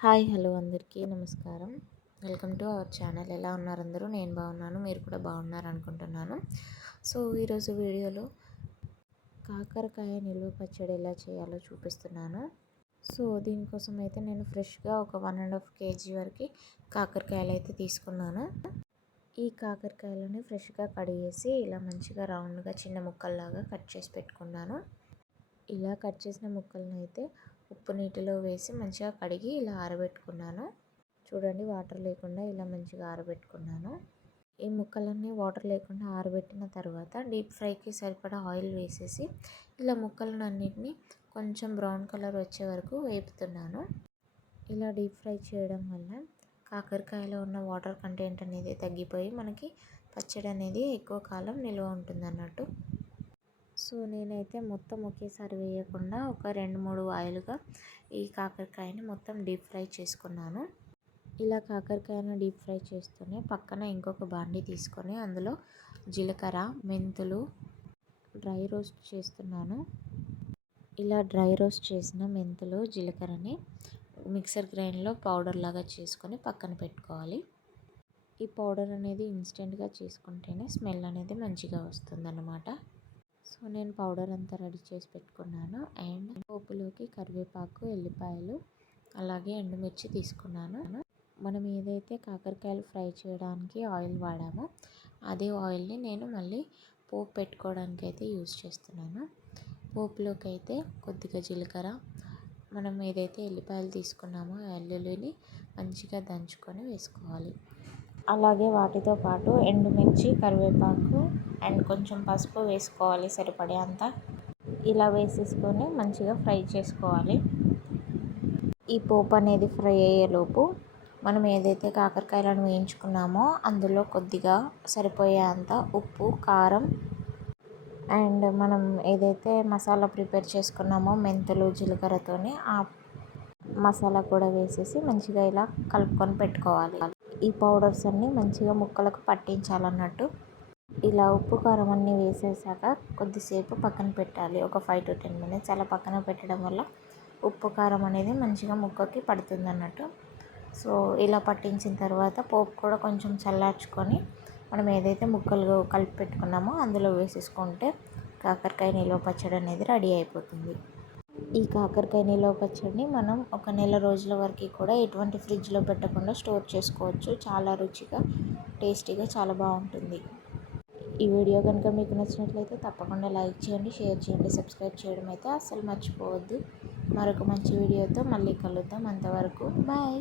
Hi hello అందరికీ నమస్కారం. Welcome to our channel. ఎలా ఉన్నారు అందరూ? నేను బాగున్నాను. మీరు కూడా బాగున్నారు అనుకుంటున్నాను. సో ఈరోజు వీడియోలో కాకరకాయ నిల్వ పచ్చడి ఎలా చేయాలో చూపిస్తున్నాను. సో దీనికోసం అయితే నేను ఫ్రెష్గా ఒక వన్ అండ్ హాఫ్ కేజీ వరకు కాకరకాయలు అయితే తీసుకున్నాను. ఈ కాకరకాయలని ఫ్రెష్గా కడిగేసి ఇలా మంచిగా రౌండ్గా చిన్న ముక్కల్లాగా కట్ చేసి పెట్టుకున్నాను. ఇలా కట్ చేసిన ముక్కలను అయితే ఉప్పు నీటిలో వేసి మంచిగా కడిగి ఇలా ఆరబెట్టుకున్నాను. చూడండి వాటర్ లేకుండా ఇలా మంచిగా ఆరబెట్టుకున్నాను. ఈ ముక్కలన్నీ వాటర్ లేకుండా ఆరబెట్టిన తర్వాత డీప్ ఫ్రైకి సరిపడా ఆయిల్ వేసేసి ఇలా ముక్కలను అన్నిటిని కొంచెం బ్రౌన్ కలర్ వచ్చే వరకు వేపుతున్నాను. ఇలా డీప్ ఫ్రై చేయడం వల్ల కాకరకాయలో ఉన్న వాటర్ కంటెంట్ అనేది తగ్గిపోయి మనకి పచ్చడి అనేది ఎక్కువ కాలం నిల్వ ఉంటుంది అన్నట్టు సో నేనైతే మొత్తం ఒకేసారి వేయకుండా ఒక రెండు మూడు ఆయిల్గా ఈ కాకరకాయని మొత్తం డీప్ ఫ్రై చేసుకున్నాను. ఇలా కాకరకాయను డీప్ ఫ్రై చేస్తూనే పక్కన ఇంకొక బాండి తీసుకొని అందులో జీలకర్ర మెంతులు డ్రై రోస్ట్ చేస్తున్నాను. ఇలా డ్రై రోస్ట్ చేసిన మెంతులు జీలకర్రని మిక్సర్ గ్రైండ్లో పౌడర్ లాగా చేసుకొని పక్కన పెట్టుకోవాలి. ఈ పౌడర్ అనేది ఇన్స్టెంట్గా చేసుకుంటేనే స్మెల్ అనేది మంచిగా వస్తుందన్నమాట. సో నేను పౌడర్ అంతా రెడీ చేసి పెట్టుకున్నాను. అండ్ పోపులోకి కరివేపాకు ఎల్లిపాయలు అలాగే ఎండుమిర్చి తీసుకున్నాను. మనం ఏదైతే కాకరకాయలు ఫ్రై చేయడానికి ఆయిల్ వాడామో అదే ఆయిల్ని నేను మళ్ళీ పోపు పెట్టుకోవడానికి అయితే యూజ్ చేస్తున్నాను. పోపులోకి అయితే కొద్దిగా జీలకర్ర మనం ఏదైతే ఎల్లిపాయలు తీసుకున్నామో ఆ ఎల్లుల్లిని మంచిగా దంచుకొని వేసుకోవాలి. అలాగే వాటితో పాటు ఎండుమిర్చి కరివేపాకు అండ్ కొంచెం పసుపు వేసుకోవాలి సరిపడే అంత. ఇలా వేసేసుకొని మంచిగా ఫ్రై చేసుకోవాలి. ఈ పోపు అనేది ఫ్రై అయ్యేలోపు మనం ఏదైతే కాకరకాయలను వేయించుకున్నామో అందులో కొద్దిగా సరిపోయే అంత ఉప్పు కారం అండ్ మనం ఏదైతే మసాలా ప్రిపేర్ చేసుకున్నామో మెంతులు జీలకర్రతోని ఆ మసాలా కూడా వేసేసి మంచిగా ఇలా కలుపుకొని పెట్టుకోవాలి. ఈ పౌడర్స్ అన్నీ మంచిగా ముక్కలకు పట్టించాలన్నట్టు. ఇలా ఉప్పు కారం అన్నీ వేసేసాక కొద్దిసేపు పక్కన పెట్టాలి. ఒక ఫైవ్ టు టెన్ మినిట్స్ అలా పక్కన పెట్టడం వల్ల ఉప్పు కారం అనేది మంచిగా ముక్కకి పడుతుంది అన్నట్టు సో ఇలా పట్టించిన తర్వాత పోపు కూడా కొంచెం చల్లార్చుకొని మనం ఏదైతే ముక్కలు కలిపి పెట్టుకున్నామో అందులో వేసేసుకుంటే కాకరకాయ నిల్వ పచ్చడి అనేది రెడీ అయిపోతుంది. ఈ కాకరకాయ నిల్వ పచ్చడిని మనం ఒక నెల రోజుల వరకు కూడా ఎటువంటి ఫ్రిడ్జ్లో పెట్టకుండా స్టోర్ చేసుకోవచ్చు. చాలా రుచిగా టేస్టీగా చాలా బాగుంటుంది. ఈ వీడియో కనుక మీకు నచ్చినట్లయితే తప్పకుండా లైక్ చేయండి షేర్ చేయండి సబ్స్క్రైబ్ చేయడం అయితే అస్సలు మర్చిపోవద్దు. మరొక మంచి వీడియోతో మళ్ళీ కలుద్దాం. అంతవరకు బాయ్.